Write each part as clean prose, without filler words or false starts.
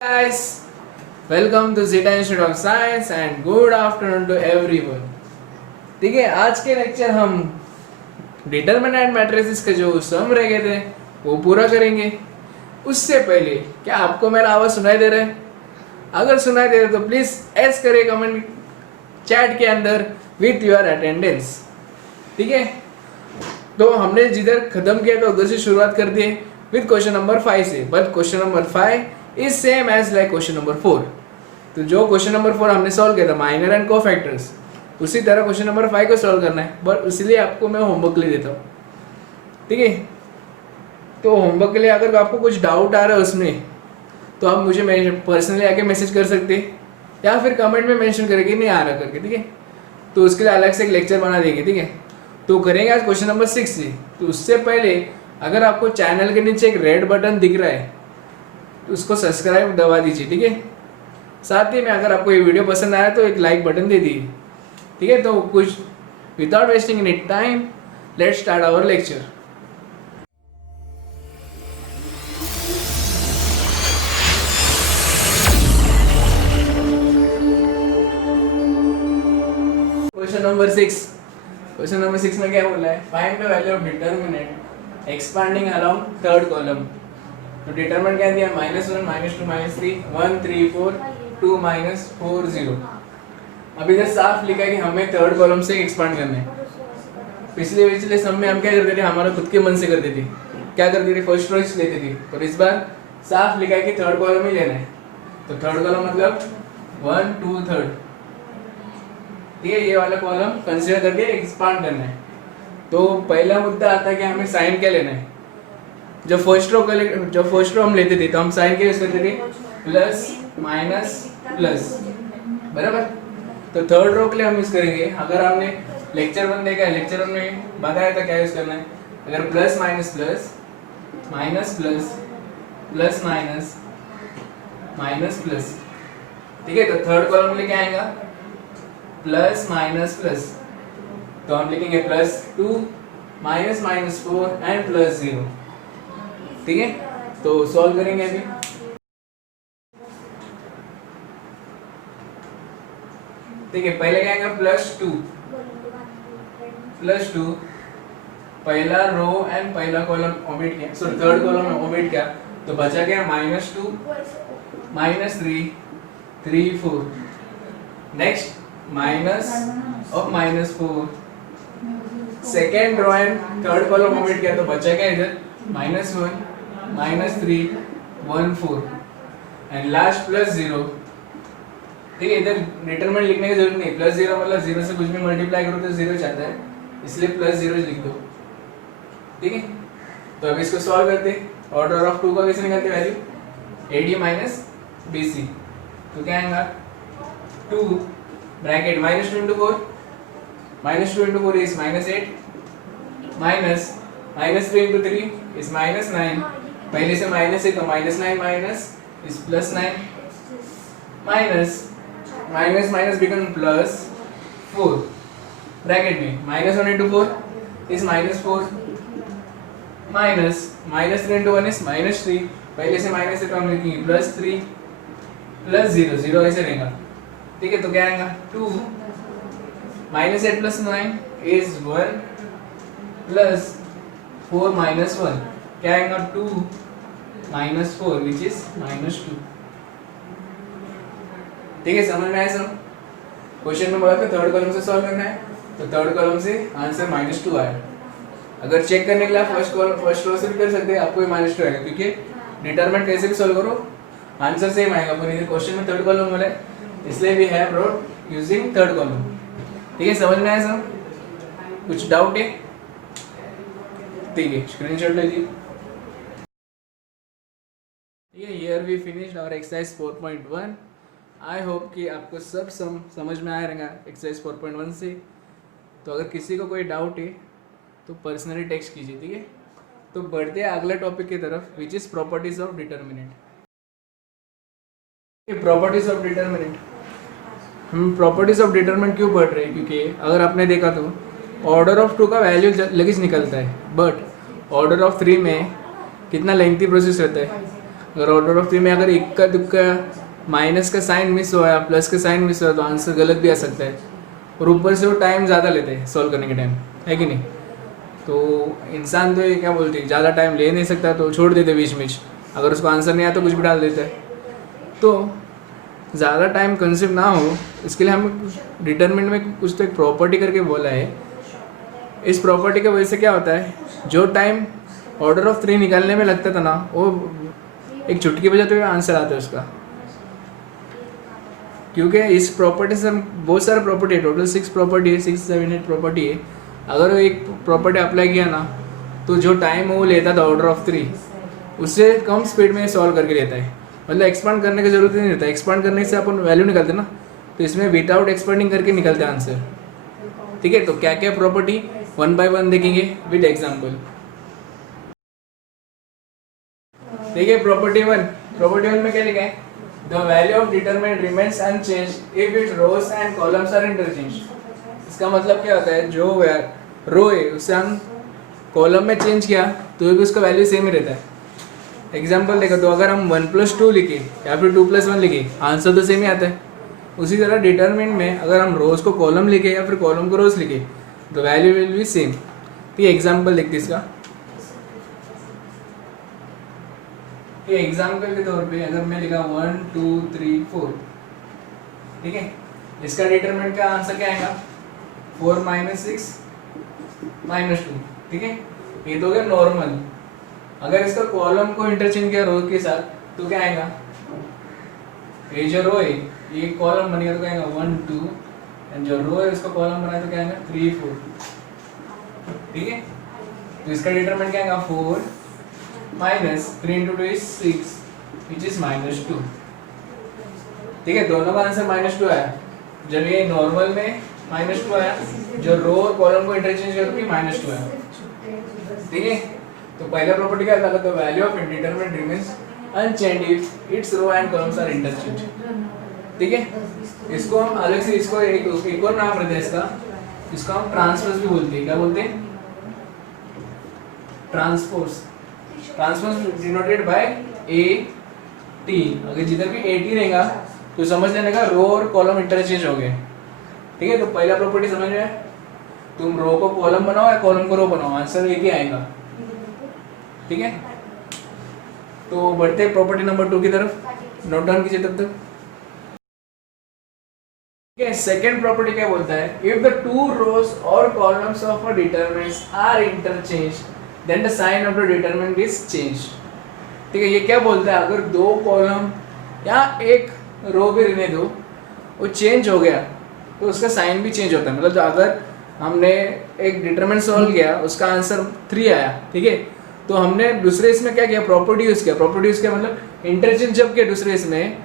Guys, welcome to Zeta Institute of Science and good afternoon to everyone. ठीक है, आज के लेक्चर हम डिटरमिनेंट मैट्रिसेस के जो सम रह गए थे वो पूरा करेंगे. उससे पहले क्या आपको मेरा आवाज सुनाई दे रहा है? अगर सुनाई दे रहा है तो प्लीज एस करिए कमेंट चैट के अंदर विथ योर अटेंडेंस. ठीक है, तो हमने जिधर खत्म किया था उधर से शुरुआत कर दी विथ क्वेश्चन नंबर 5 से. But question number 5 is same as like question number 4. तो जो क्वेश्चन नंबर 4 हमने सॉल्व किया था माइनर एंड कोफैक्टर्स, उसी तरह क्वेश्चन नंबर 5 को सॉल्व करना है. बट इसलिए आपको मैं होमवर्क ले देता हूँ. ठीक है, तो होमवर्क के लिए अगर आपको कुछ डाउट आ रहा है उसमें तो आप मुझे पर्सनली आके मैसेज कर सकते हैं या फिर कमेंट में मेंशन करेंगे नहीं आ रहा करके. ठीक है, तो उसके लिए अलग से एक लेक्चर बना देंगे. ठीक है, तो करेंगे आज क्वेश्चन नंबर 6 से. तो उससे पहले अगर आपको चैनल के नीचे एक रेड बटन दिख रहा है तो उसको सब्सक्राइब दबा दीजिए. ठीक है, साथ ही में अगर आपको ये वीडियो पसंद आया तो एक लाइक बटन दे दीजिए. ठीक है, तो कुछ without wasting any time let's start our lecture. Question number 6. Question number 6 में क्या बोला है? Find the value of determinant expanding along third column. तो डिटरमिनेंट क्या दिया? -1 -2 -3 1 3 4 2 -4 0. अब इधर साफ लिखा है कि हमें थर्ड कॉलम से एक्सपांड करना है. पिछले सम में हम क्या करते थे? हमारा खुद के मन से करते थे. क्या करते थे? फर्स्ट रो लेते थे. और इस बार साफ लिखा है कि थर्ड कॉलम ही लेना है. तो थर्ड कॉलम मतलब 1 2 3. ठीक है, ये वाला कॉलम कंसीडर करके एक्सपांड करना है. तो पहला मुद्दा आता है कि हमें साइन क्या लेना है. जब फर्स्ट रो हम लेते थे तो हम साइन क्या यूज करते थे? Plus minus plus. बराबर. तो थर्ड रो के लिए हम यूज करेंगे, अगर हमने लेक्चर 1 देखा है, लेक्चर 1 में बताया था क्या यूज करना है. अगर plus minus plus minus plus plus minus minus plus. ठीक है, तो थर्ड कॉलम में क्या आएगा? Plus minus plus. तो हम लिखेंगे +2 माइनस -4 एंड +0. ठीक है, तो सॉल्व करेंगे अभी. ठीक है, पहले क्या आएगा? +2 पहला रो एंड पहला कॉलम ओमिट किया, सॉरी थर्ड कॉलम में ओमिट किया, तो बचा गया -2 -3 3 4. Next minus of -4. Second row and third column omit किया तो बचा गया इधर -1 -3 1 4 एंड लास्ट +0. ठीक है, इधर डिटरमिनेंट लिखने की जरूरत नहीं. +0 मतलब 0 से कुछ भी मल्टीप्लाई करो तो 0 चाहता है, इसलिए +0 लिख दो. ठीक है, तो अब इसको सॉल्व करते हैं. ऑर्डर ऑफ 2 का कैसे निकालते वैल्यू? AD minus BC. तो क्या आएगा? 2 bracket -2 into 4 -2 into 4 is -8 minus -3 into 3 is -9. पहले से माइनस है तो -9 minus is +9 minus minus minus become +4 bracket में -1 into 4 is -4 minus -3 into 1 is -3. पहले से माइनस है तो हम लिखेंगे +3 +0 0 ऐसे रहेगा. ठीक है, तो क्या आएगा? 2 -8 + 9 is 1 + 4 - 1. क्या आएगा? 2 - 4 which is -2. ठीक है, समझ में आया सब? क्वेश्चन में बोला था थर्ड कॉलम से सॉल्व करना है, तो थर्ड कॉलम से आंसर -2 आया. अगर चेक करने के लिए आप फर्स्ट रो से भी कर सकते हैं, आपको -2 आएगा, क्योंकि डिटरमिनेंट कैसे भी सॉल्व करो आंसर सेम आएगा. पर इधर क्वेश्चन में थर्ड कॉलम बोला है, इसलिए we have wrote using third column. ठीक है, समझ में आया सब? कुछ डाउट है? ठीक है, स्क्रीनशॉट लीजिए. ठीक है, here we finished our exercise 4.1. I hope कि आपको सब समझ में आया रहेगा एक्सरसाइज 4.1 से. तो अगर किसी को कोई डाउट है तो पर्सनली टेक्स्ट कीजिए. ठीक है, तो बढ़ते हैं अगले टॉपिक की तरफ which is properties of determinant. Properties of determinant. हम प्रॉपर्टीज ऑफ डिटरमिनेंट क्यों पढ़ रहे हैं? क्योंकि अगर आपने देखा तो ऑर्डर ऑफ 2 का वैल्यू लगेज निकलता है, बट ऑर्डर ऑफ 3 में कितना लेंथी प्रोसेस रहता है. अगर ऑर्डर ऑफ 3 में अगर इक्का दुक्का माइनस का साइन मिस हुआ या प्लस का साइन मिस हुआ तो आंसर गलत भी आ सकता है, और ऊपर से वो टाइम ज़्यादा लेते हैं सॉल्व करने के टाइम, है कि नहीं। तो इंसान तो ये क्या बोलते हैं, ज़्यादा टाइम ले नहीं सकता तो छोड़ देते बीच में, अगर उसको आंसर नहीं आया तो कुछ भी डाल देता है। तो ज़्यादा टाइम कंज्यूम ना हो इसके लिए हमें डिटरमिनेंट में कुछ तो एक प्रॉपर्टी करके बोला है। इस प्रॉपर्टी की वजह से क्या होता है, जो टाइम ऑर्डर ऑफ 3 निकालने में लगता था ना, वो एक चुटकी बजाते हुए आंसर आता है उसका। क्योंकि इस प्रॉपर्टी से हम बहुत सारे प्रॉपर्टी है, टोटल 6 प्रॉपर्टी है, 6, 7, 8 प्रॉपर्टी है। अगर वो एक प्रॉपर्टी अप्लाई किया ना तो जो टाइम वो लेता था ऑर्डर ऑफ 3 उससे कम स्पीड में सॉल्व करके लेता है। मतलब एक्सपांड करने की जरूरत नहीं रहता, एक्सपांड करने से अपन वैल्यू निकालते ना, तो इसमें विदाउट एक्सपांडिंग करके निकलते हैं आंसर। ठीक है, तो क्या क्या प्रॉपर्टी 1 by 1 देखेंगे विद एग्जाम्पल। देखिए प्रॉपर्टी 1 में क्या लिखा है, the value of determinant remains unchanged if it rows and columns are interchange. इसका मतलब क्या होता है, जो रो है उससे हम कॉलम में चेंज किया तो भी उसका वैल्यू सेम ही रहता है। एग्जाम्पल देखो, तो अगर हम 1 + 2 लिखे या फिर 2 + 1 लिखे आंसर तो सेम ही आता है। उसी तरह डिटरमिनेंट में अगर हम रोज को कॉलम लिखे या फिर कॉलम को रोज लिखे तो वैल्यू विल बी सेम। तो ये एग्जाम्पल देखते इसका, ये एग्जाम्पल के तौर पे अगर मैं लिखा 1 2 3 4, ठीक है, इसका डिटरमिनेंट का आंसर क्या आएगा 4 - 6 - 2, ठीक है। ये तो हो गया नॉर्मल। अगर इसका कॉलम को इंटरचेंज किया रो के साथ तो क्या आएगा, ये जो रो है ये कॉलम बनेगा तो क्या आएगा 1 2, एंड जो रो है उसका कॉलम बनाया तो क्या आएगा 3 4, ठीक है। तो इसका डिटरमिनेंट क्या आएगा 4 - 3 × 2 is 6 which is -2, ठीक है। दोनों का आंसर -2 आया। जब ये नॉर्मल में -2 आया, जो रो और कॉलम को इंटरचेंज करके -2 आया, ठीक है। तो पहला प्रॉपर्टी क्या था, तो value of indeterminant remains unchanged if its row and columns are interchange, ठीक है। इसको हम अलग से इसको एक और नाम रहता है इसको हम ट्रांसपोज भी बोलते हैं। क्या बोलते हैं, ट्रांसपोज डिनोटेड बाय AT। अगर जिधर भी AT रहेगा तो समझ लेने का रो और कॉलम इंटरचेंज हो गए, ठीक है। तो पहला प्रॉपर्टी समझ में, तुम रो को कॉलम बनाओ या कॉलम को रो बनाओ, आंसर एक ही आएगा, ठीक है। तो बढ़ते हैं प्रॉपर्टी नंबर 2 की तरफ, नोट डाउन कीजिए तब तक। सेकेंड प्रॉपर्टी क्या बोलता है, इफ द 2 rows और columns of a determinants are interchanged then the sign of the determinant is changed, ठीक है। ये क्या बोलता है, अगर 2 कॉलम या एक रो भी रहने दो वो चेंज हो गया तो उसका साइन भी चेंज होता है। मतलब अगर हमने एक डिटरमिनेंट सॉल्व किया उसका आंसर 3 आया, ठीक है, तो हमने दूसरे इसमें क्या किया, प्रॉपर्टी यूज किया, मतलब इंटरचेंज जब किया दूसरे इसमें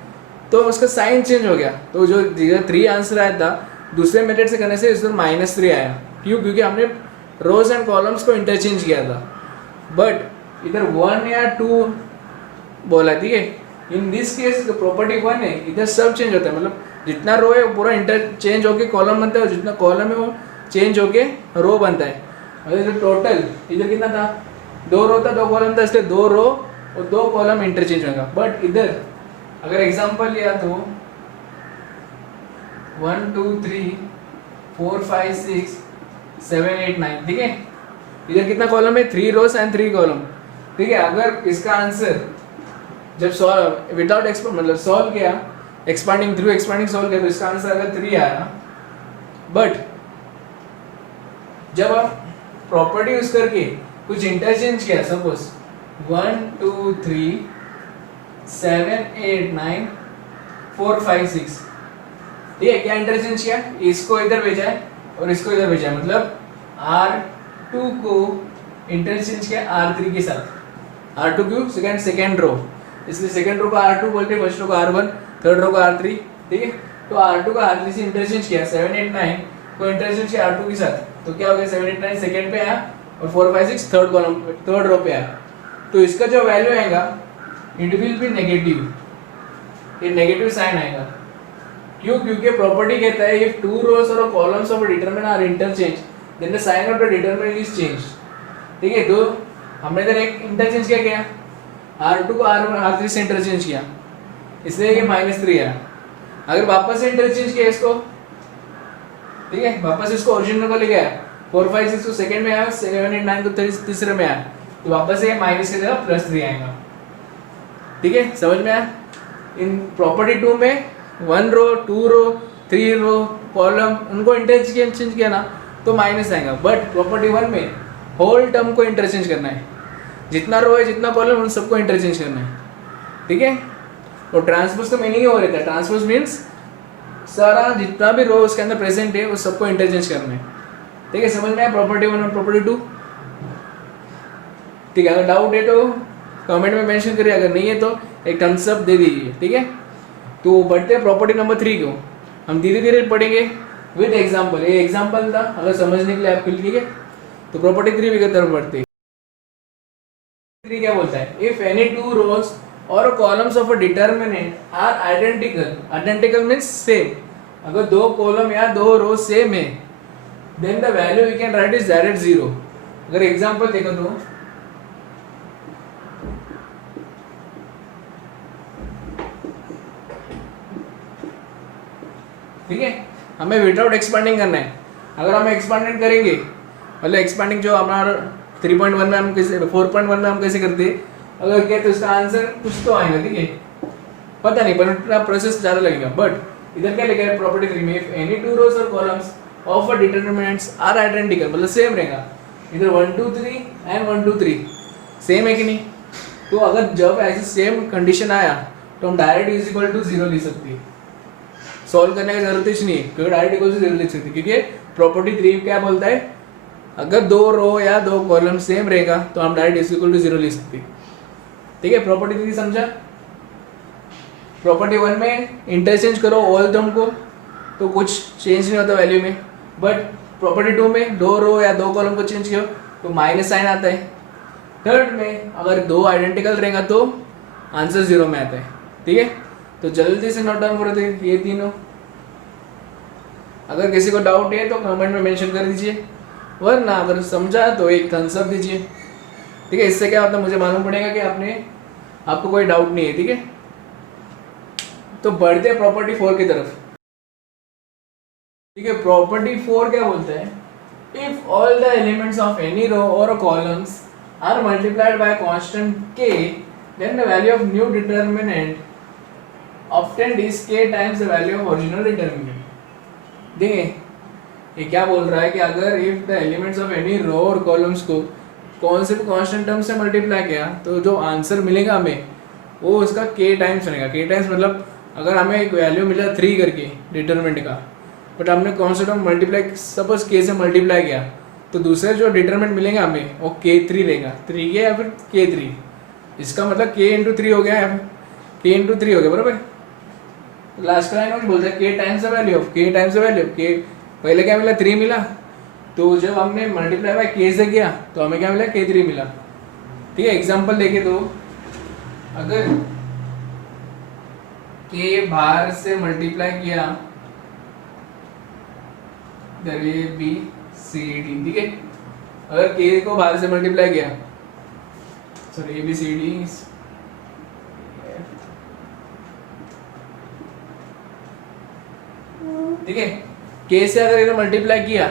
तो उसका साइन चेंज हो गया। तो जो 3 आंसर आया था दूसरे मेथड से करने से इसमें -3 आया। क्यों, क्योंकि हमने रोज एंड कॉलम्स को इंटरचेंज किया था। बट इधर 1 या 2 बोला, ठीक है। इन दिस केस प्रॉपर्टी 1 है, इधर सब चेंज होता है। मतलब जितना रो है वो पूरा इंटरचेंज होके कॉलम बनता है और जितना कॉलम है वो चेंज होके रो बनता है। और इधर टोटल इधर कितना था, 2 रो था 2 कॉलम था, इसलिए 2 रो और 2 कॉलम इंटरचेंज होगा। बट इधर अगर एग्जांपल लिया तो 1 2 3 4 5 6 7 8 9, ठीक है। इधर कितना कॉलम है, 3 रोज एंड 3 कॉलम, ठीक है। अगर इसका आंसर जब सॉल्व विदाउट एक्सपांड मतलब सॉल्व किया एक्सपांडिंग सॉल्व किया तो इसका आंसर अगर 3 आया। बट जब आप प्रॉपर्टी यूज करके कुछ इंटरचेंज किया, सपोज 1 2 3 7 8 9 4 5 6, ठीक है। क्या इंटरचेंज किया, इसको इधर भेजा है और इसको इधर भेजा है, मतलब R2 को इंटरचेंज किया R3 के साथ। R2 क्यों, सेकेंड रो, इसलिए सेकेंड रो को R2 बोलते हैं, फर्स्ट रो को R1, थर्ड रो को R3, ठीक है। तो R2 का R3 से इंटरचेंज किया, 7 8 9 को इंटरचेंज किया R2 के साथ, तो क्या हो गया 7 8 9 सेकेंड पे आया और 4 5 6 थर्ड रो पे आया। तो इसका जो वैल्यू आएगा इट विल बी नेगेटिव, ये नेगेटिव साइन आएगा। क्यों, क्योंकि प्रॉपर्टी कहता है इफ 2 rows और columns of a determinant are interchange then the sign of the determinant is changed, ठीक है। तो हमने इधर एक इंटरचेंज क्या किया, R2 को R3 से इंटरचेंज किया, इसलिए ये -3 आया। अगर वापस से इंटरचेंज किया इसको, ठीक है, वापस इसको ओरिजिनल को ले गया, 4 5 6 को सेकंड में आया, 7 8 9 को तीसरे में आया, तो वापस से ये माइनस की जगह +3 आएगा। ठीक है, समझ में आया? इन प्रॉपर्टी 2 में 1 रो 2 रो 3 रो कॉलम उनको इंटरचेंज किया ना तो माइनस आएगा, बट प्रॉपर्टी 1 में होल टर्म को इंटरचेंज करना है, जितना रो है जितना कॉलम उन सबको इंटरचेंज करना है। ठीक है, और ट्रांसपोज का मीनिंग हो रहता है, ट्रांसपोज मीन्स सारा जितना भी रो उसके अंदर प्रेजेंट है उस सबको इंटरचेंज करना है। ठीक है, समझ में आया प्रॉपर्टी 1 और प्रॉपर्टी 2? ठीक है, अगर डाउट है तो कमेंट में मेंशन करिए, अगर नहीं है तो एक थम्स अप दे दीजिए। ठीक है, तो बढ़ते हैं प्रॉपर्टी नंबर 3 को, हम धीरे धीरे पढ़ेंगे विद एग्जांपल। ये एग्जांपल था अगर समझने के लिए आपके लिए। ठीक है, तो प्रॉपर्टी 3 की तरफ बढ़ते हैं। 3 क्या बोलता है? इफ एनी टू रोज और columns of a determinant are identical, identical means same, अगर दो कॉलम या दो रो सेम है then the value we can write is direct 0। अगर एग्जांपल देखो तो ठीक है, हमें विदाउट एक्सपांडिंग करना है। अगर हम एक्सपांडेड करेंगे, मतलब एक्सपांडिंग जो हमारा 3.1 में हम कैसे 4.1 में हम कैसे करते हैं, अगर क्या तो इसका आंसर कुछ तो आएगा। ठीक है, पता नहीं पर प्रोसेस ज़्यादा लगेगा, बट इधर क्या लिखा है प्रॉपर्टी 3 में, इफ एनी टू रोज और columns of a determinants are identical, मतलब सेम रहेगा, इधर 1 2 3 एंड 1 2 3 सेम है कि नहीं, तो अगर जब ऐसी सेम कंडीशन आया तो हम डायरेक्ट इज इक्वल टू 0 लिख सकते हैं। सॉल्व करने की जरूरत ही नहीं है, क्योंकि डायरेक्ट इक्वल टू 0 लिख सकते हैं, क्योंकि प्रॉपर्टी 3 क्या बोलता है, अगर दो रो या दो कॉलम सेम रहेगा तो हम डायरेक्ट इज इक्वल टू 0 लिख सकते हैं। ठीक है, प्रॉपर्टी 3 समझा? प्रॉपर्टी 1 में इंटरचेंज करो ऑल टर्म को तो कुछ चेंज नहीं होता वैल्यू में, बट प्रॉपर्टी 2 में दो रो या दो कॉलम को चेंज किया तो माइनस साइन आता है। थर्ड में अगर दो आइडेंटिकल रहेगा तो आंसर 0 में आता है। ठीक है, तो जल्दी से नोट डाउन करते हैं ये तीनों। अगर किसी को डाउट है तो कमेंट में मेंशन कर दीजिए, वरना अगर समझा तो एक थम्स अप दीजिए। ठीक है, इससे क्या होता है मुझे मालूम पड़ेगा कि आपको कोई डाउट नहीं है। ठीक है, तो बढ़ते हैं प्रॉपर्टी 4 की तरफ। ठीक है, प्रॉपर्टी 4 क्या बोलता है, if all the elements of any row और columns are multiplied by constant k then the value of new determinant obtained is k times the value of original determinant। देखिए ये क्या बोल रहा है कि अगर if the elements of any row और कॉलम्स को कौन से भी कांस्टेंट टर्म से मल्टीप्लाई किया तो जो आंसर मिलेगा हमें वो उसका k टाइम्स बनेगा। k टाइम्स मतलब अगर हमें एक वैल्यू मिला 3 करके डिटरमिनेंट का, बट हमने कौन सा टर्म मल्टीप्लाई सपोज k से मल्टीप्लाई किया तो दूसरे जो डिटरमिनेंट मिलेगा हमें वो k3 रहेगा, 3 के या फिर k3, इसका मतलब k इंटू 3 हो गया या फिर k इंटू 3 हो गया, बराबर। लास्ट का लाइन बोलता है k times the value of k times the value k, पहले क्या मिला 3 मिला, तो जब हमने मल्टीप्लाई बाय k से किया तो हमें क्या मिला k3 मिला। ठीक है, एग्जांपल देखे तो अगर k बाहर से मल्टीप्लाई किया इधर ए बी सी डी, ठीक है, अगर k को बाहर से मल्टीप्लाई किया sorry A B C D, ठीक है, k से अगर इधर मल्टीप्लाई किया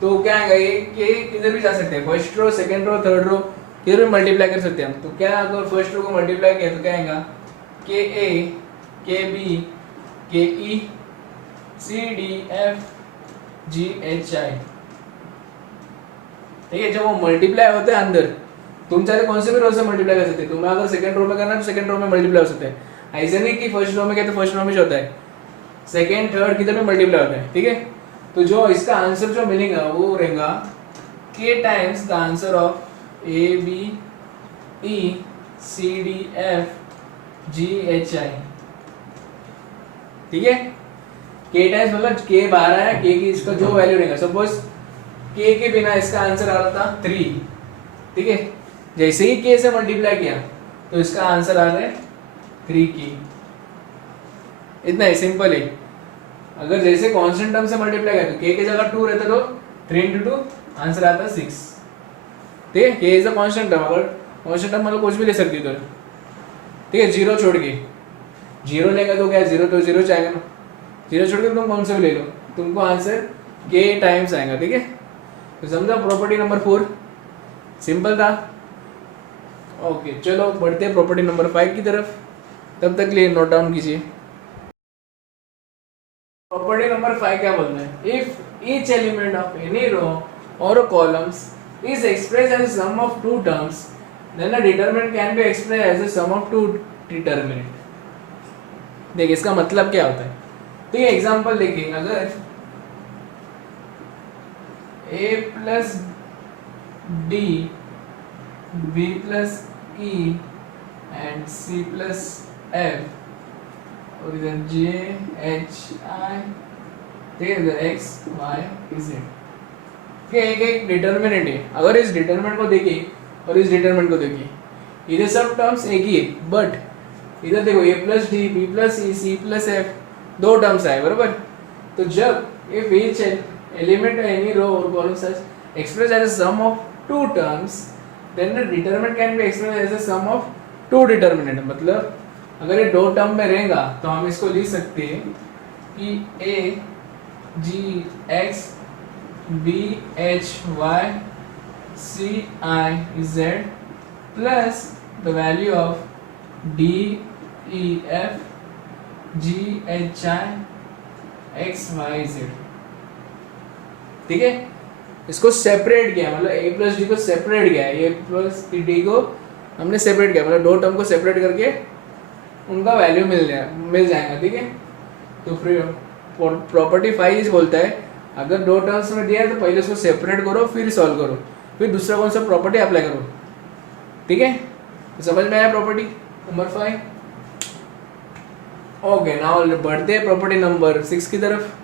तो क्या आएगा, ये k किधर भी जा सकते हैं, first row second row third row किधर भी मल्टीप्लाई कर सकते हैं हम। तो क्या अगर फर्स्ट रो को मल्टीप्लाई किया तो क्या आएगा k a k b k e c d f g h i। ठीक है, जब वो मल्टीप्लाई होते हैं अंदर तुम चाहे कौन से भी रो से मल्टीप्लाई कर सकते हैं, तुम्हें अगर सेकंड रो में करना है तो सेकंड रो में मल्टीप्लाई हो सकता है, ऐसे नहीं कि फर्स्ट रो में क्या तो फर्स्ट रो में जो होता है सेकंड थर्ड किधर भी मल्टीप्लाई होता है। ठीक है, तो जो इसका आंसर जो मिलेगा वो रहेगा k times the answer of a b e c d f g h i। ठीक है, k टाइम्स मतलब k बाहर आया, k की इसका जो वैल्यू रहेगा, सपोज k के बिना इसका आंसर आ रहा था 3। ठीक है, जैसे ही k से मल्टीप्लाई किया तो इसका आंसर आ रहा है 3k। इतना ही सिंपल है। अगर जैसे कांस्टेंट टर्म से मल्टीप्लाई किया तो k की जगह 2 रहता तो 3 into 2 आंसर आता 6। ठीक है, k is a constant term, अगर कांस्टेंट टर्म मतलब कुछ भी ले सकती हो, ठीक है, जीरो छोड़ के, जीरो लेगा तो क्या, जीरो तो जीरो जाएगा ना, जीरो छोड़ के तुम कौन सा भी ले लो, तुमको आंसर के टाइम्स आएगा। ठीक है, तो समझा प्रॉपर्टी नंबर 4, सिंपल था। ओके चलो बढ़ते हैं प्रॉपर्टी नंबर 5 की तरफ, तब तक लिए नोट डाउन कीजिए। प्रॉपर्टी नंबर 5 क्या बोलता है, if each element of any row और columns is expressed as a sum of two terms, then the determinant can be expressed as a sum of two determinant। देखिए इसका मतलब क्या होता है, तो ये एग्जांपल देखिए, अगर a plus D b plus e and c plus f और इधर j h i, ठीक है, इधर x y z, एक एक डिटर्मिनेंट है। अगर इस डिटर्मिनेंट को देखिए और इस डिटर्मिनेंट को देखिए, इधर सब टर्म्स एक ही है, बट इधर देखो a plus D B plus E C plus F दो टर्म्स आए, बराबर। तो जब if each element any row और column such express as a sum of two terms, then the determinant can be express as a sum of two determinant. मतलब अगर ये दो टर्म में रहेगा तो हम इसको लिख सकते हैं कि a g x b h y c i z plus the value of d e f g h i x y z। ठीक है, इसको सेपरेट किया, मतलब a प्लस डी को सेपरेट किया है, a प्लस डी को हमने सेपरेट किया, मतलब दो टर्म को सेपरेट करके उनका वैल्यू मिल जाएगा। ठीक है, तो फिर प्रॉपर्टी 5 बोलता है अगर दो टर्म्स में दिया है तो पहले उसको सेपरेट करो फिर सॉल्व करो, फिर दूसरा कौन सा प्रॉपर्टी अप्लाई करो। ठीक है, तो समझ में आया प्रॉपर्टी नंबर 5। ओके नाउ बढ़ते हैं प्रॉपर्टी नंबर 6 की तरफ।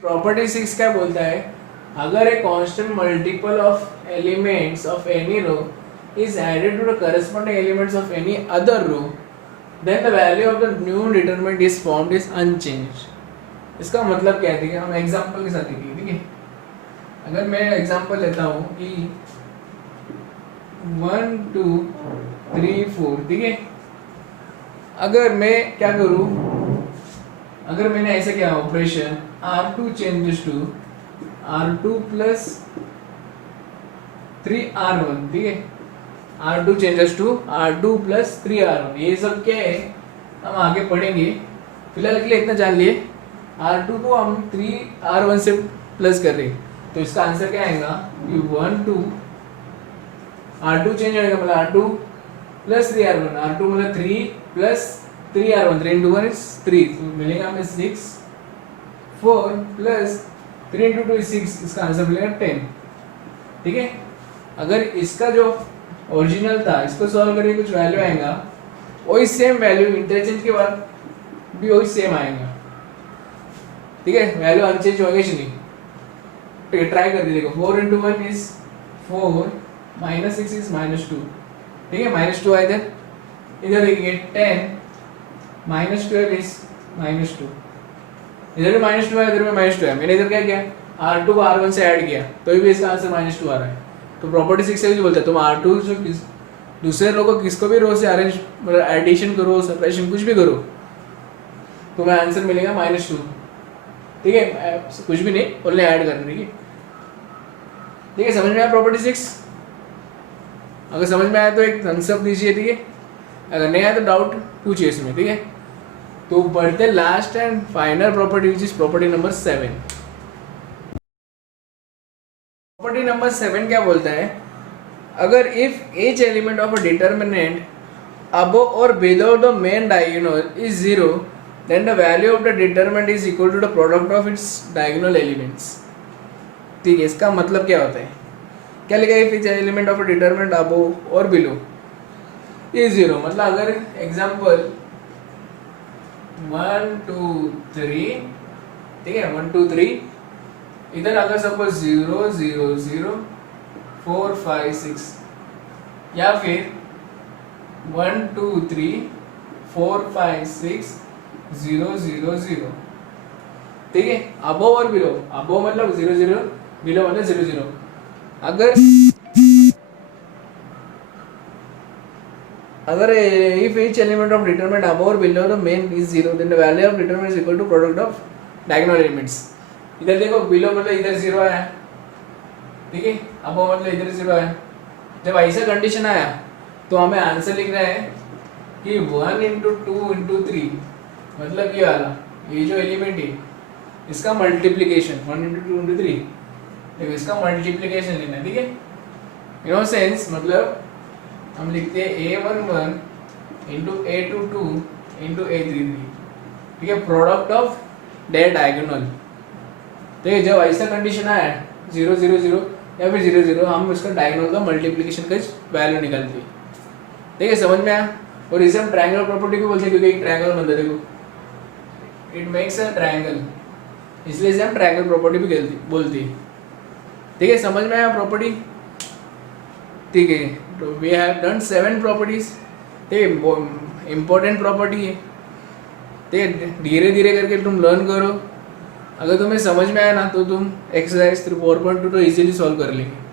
प्रॉपर्टी 6 क्या बोलता है, अगर a constant multiple of elements of any row is added to the corresponding elements of any other row, then the value of the new determinant is formed is unchanged। इसका मतलब क्या है, ठीक है, हम एग्जांपल के साथ देखिए। ठीक है, अगर मैं एग्जांपल लेता हूँ कि 1 2 3 4, ठीक है, अगर मैं क्या करूँ, अगर मैंने ऐसे किया operation R2 changes to R2 plus 3R1, ठीक है, R2 changes to R2 plus 3R1, ये सब क्या है हम आगे पढ़ेंगे, फिलहाल के लिए इतना जान लिए। R2 को हम 3R1 से प्लस कर रहे हैं, तो इसका आंसर क्या आएगा कि 1 2 R2 चेंज होगा, मतलब R2 प्लस 3R1, R2 मतलब 3 प्लस 3R1, 3 into 1 is 3, तो मिलेगा हमें 6 4 प्लस 3 into 2 is 6, इसका आंसर मिलेगा 10। ठीक है, अगर इसका जो ओरिजिनल था इसको सॉल्व करिए कुछ वैल्यू आएगा, वही सेम वैल्यू इंटरचेंज के बाद भी वही सेम आएगा। ठीक है, वैल्यू अनचेंज होगी नहीं। ठीक है, ट्राई कर दीजिएगा, 4 into 1 is 4 minus 6 is -2, ठीक है, -2 आए इधर, इधर देखिए 10 minus 12 is -2, इधर भी -2 है, इधर भी -2 है, मैंने इधर क्या किया R2 को R1 से ऐड किया तो भी इसका आंसर -2 आ रहा है। तो प्रॉपर्टी 6 से बोलता है तुम R2 जो दूसरे रो को किसको भी रो से अरेंज मतलब एडिशन करो सब्ट्रैक्शन कुछ भी करो तुम्हें आंसर मिलेगा -2। ठीक है, कुछ भी नहीं, ओनली ऐड करना। ठीक है, ठीक है, समझ में आया प्रॉपर्टी 6? अगर समझ में आया तो एक थम्स अप दीजिए। ठीक है, अगर नहीं आया तो डाउट पूछिए इसमें। ठीक है, तो बढ़ते last and final property which is property number 7। Property number 7 क्या बोलता है, अगर if each element of a determinant above or below the main diagonal is 0, then the value of the determinant is equal to the product of its diagonal elements। ठीक है, इसका मतलब क्या होता है, क्या लिखा है, if each element of a determinant above or below is 0, मतलब अगर एग्जाम्पल 1 2 3, ठीक है, 1 2 3, इधर अगर सपोज 0 0 0 4 5 6 या फिर 1 2 3 4 5 6 0 0 0, ठीक है, अबो और बिलो, अबो मतलब 0 0, बिलो मतलब 0 0। अगर अगर if each element of determinant above और below the main is zero then the value of determinant is equal to product of diagonal elements. इधर देखो बिलो मतलब इधर जीरो आया, ठीक है, अबव मतलब इधर जीरो आया. जब ऐसा कंडीशन आया तो हमें आंसर लिखना है कि 1 इंटू 2 इंटू 3 मतलब ये वाला, ये जो एलिमेंट है इसका मल्टीप्लीकेशन 1 इंटू 2 इंटू 3, देखो इसका मल्टीप्लीकेशन लेना है, ठीक है. इन सेंस मतलब हम लिखते हैं a11 into a22 into a33, ठीक है, प्रोडक्ट ऑफ देयर डायगोनल. ठीक है, जब ऐसा कंडीशन आया 0 0 0 या फिर 0 0 हम उसका डायगोनल का मल्टीप्लिकेशन का वैल्यू निकालते हैं. ठीक है, समझ में आया. और इसे हम ट्रायंगल प्रॉपर्टी भी बोलते हैं क्योंकि एक ट्रायंगल बनता है, देखो इट मेक्स अ ट्रायंगल, इसलिए इसे हम ट्रायंगल प्रॉपर्टी भी बोलते हैं. ठीक है, समझ में आया प्रॉपर्टी. ठीक है, तो वी हैव डन 7 प्रॉपर्टीज. ठीक है, इम्पोर्टेंट प्रॉपर्टी है. ठीक है, धीरे धीरे करके तुम लर्न करो. अगर तुम्हें समझ में आया ना तो तुम एक्सरसाइज 4.2 तो इजीली सॉल्व कर लेंगे.